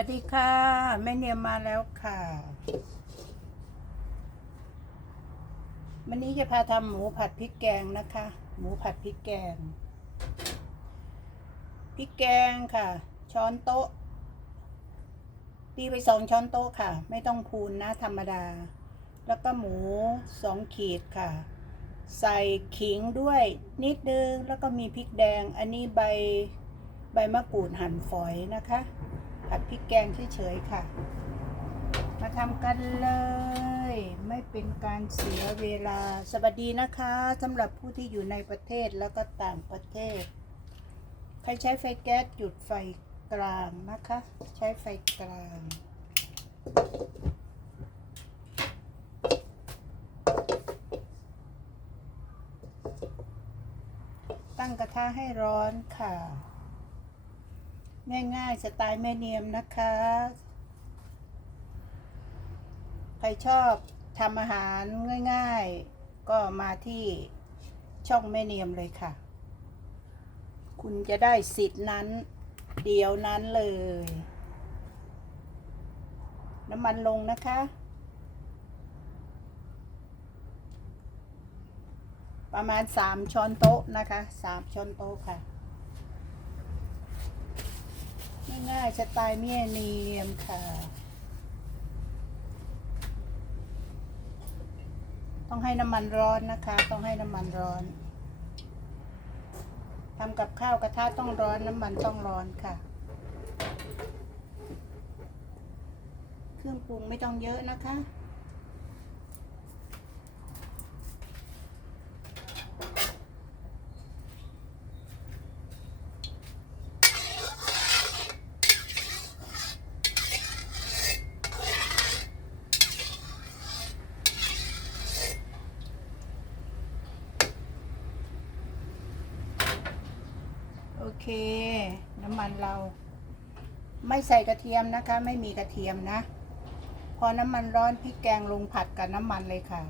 วัสดีค่ะ แม่เนียมมาแล้วค่ะวันนี้จะพาทำหมูผัดพริกแกงนะคะ หมูผัดพริกแกง พริกแกงค่ะ ช้อนโต๊ะ ตีไปสองช้อนโต๊ะค่ะ ไม่ต้องพูนนะธรรมดา แล้วก็หมูสองขีดค่ะ ใส่ขิงด้วยนิดนึง แล้วก็มีพริกแดง อันนี้ใบใบมะกรูดหั่นฝอยนะคะ ผัดพริกแกงเฉยๆค่ะ มาทำกันเลย ไม่เป็นการเสียเวลา สวัสดีนะคะสำหรับผู้ที่อยู่ในประเทศแล้วก็ต่างประเทศ ใครใช้ไฟแก๊สหยุดไฟกลางนะคะ ใช้ไฟกลางตั้งกระทะให้ร้อนค่ะ ง่ายๆสไตล์แม่เนียมนะคะ ใครชอบทำอาหารง่ายๆ ก็มาที่ช่องแม่เนียมเลยค่ะ คุณจะได้สิทธิ์นั้น เดียวนั้นเลย น้ำมันลงนะคะ ประมาณสามช้อนโต๊ะนะคะสามช้อนโต๊ะค่ะ ง่ายๆสไตล์เมียเนียมค่ะ ต้องให้น้ำมันร้อนนะคะ ต้องให้น้ำมันร้อนทำกับข้าวกระทะต้องร้อนน้ำมันต้องร้อนค่ะ เครื่องปรุงไม่ต้องเยอะนะคะ น้ำมันเรา ไม่ใส่กระเทียมนะคะ ไม่มีกระเทียมนะ พอน้ำมันร้อนพริกแกงลงผัดกับน้ำมันเลยค่ะ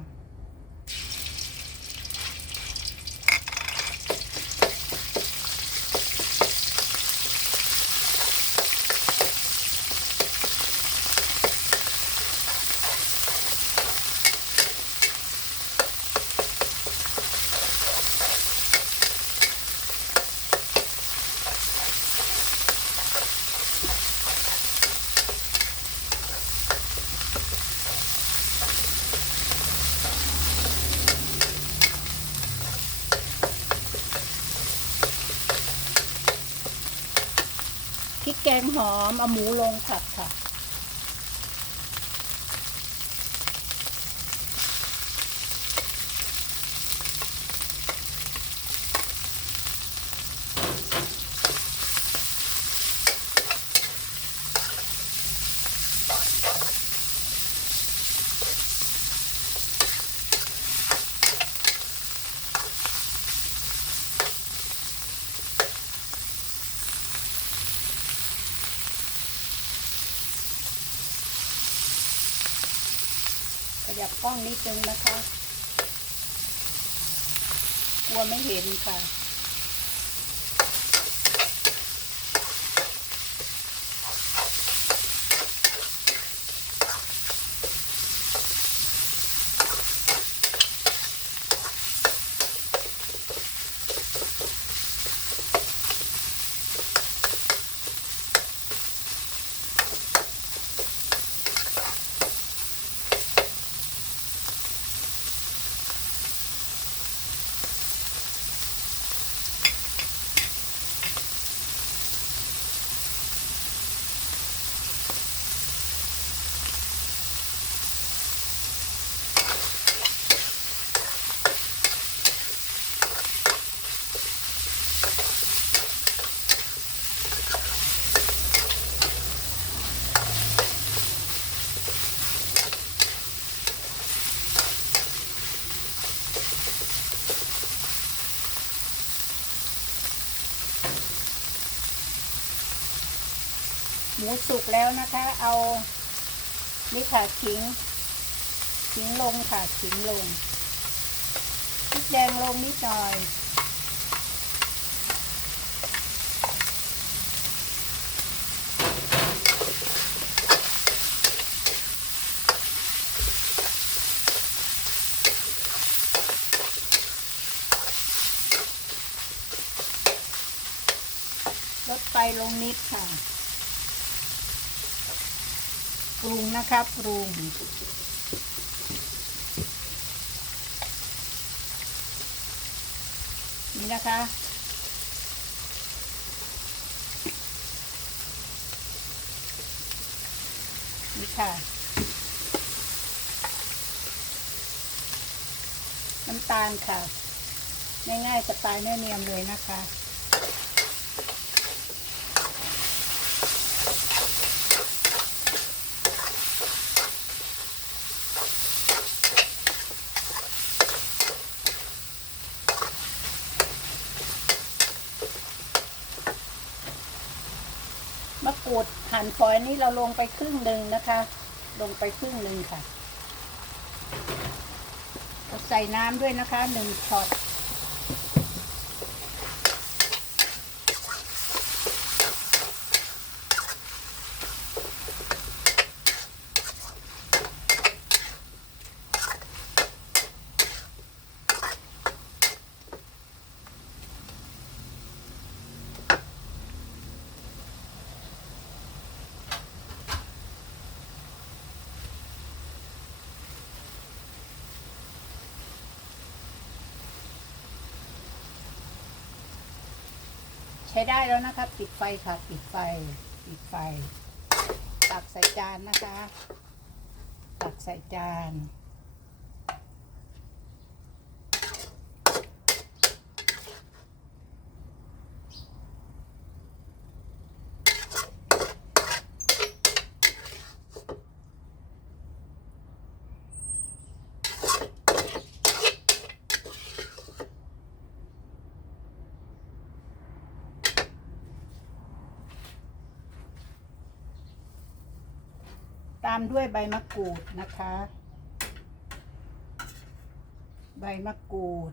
พริกแกงหอมเอาหมูลงผัดค่ะ ขยับกล้องนิดนึงนะคะ กลัวไม่เห็นค่ะ หมูสุกแล้วนะคะ เอานี่ค่ะขิงขิงลงค่ะขิงลงพริกแดงลงนิดหน่อยลดไฟลงนิดค่ะ รุงนะคะปรุง นี่นะคะ นี่ค่ะ น้ำตาลค่ะ ง่ายๆสไตล์แม่เนียมเลยนะคะ กรูดหั่นฝอยนี้เราลงไปครึ่งหนึ่งนะคะ ลงไปครึ่งหนึ่งค่ะใส่น้ำด้วยนะคะหนึ่งช็อต ช้ได้แล้วนะคะ ปิดไฟค่ะ ปิดไฟ ปิดไฟ ตักใส่จานนะคะ ตักใส่จาน ตามด้วยใบมะกรูดนะคะ ใบมะกรูด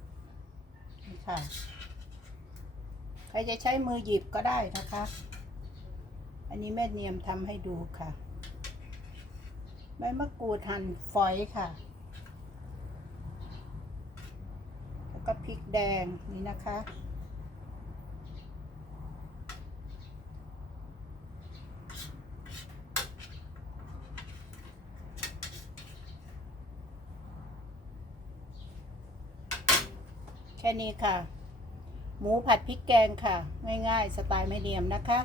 นี่ค่ะใครจะใช้มือหยิบก็ได้นะคะ อันนี้แม่เนียมทำให้ดูค่ะ ใบมะกรูดหั่นฝอยค่ะ แล้วก็พริกแดงนี่นะคะ ค่นี้ค่ะ หมูผัดพริกแกงค่ะ ง่ายๆ สไตล์ไม่เนียมนะคะ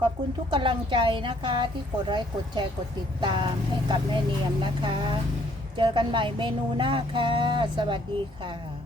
ขอบคุณทุกกำลังใจนะคะ ที่กดไลค์กดแชร์กดติดตามให้กับแม่เนียมนะคะ เจอกันใหม่เมนูหน้าค่ะ สวัสดีค่ะ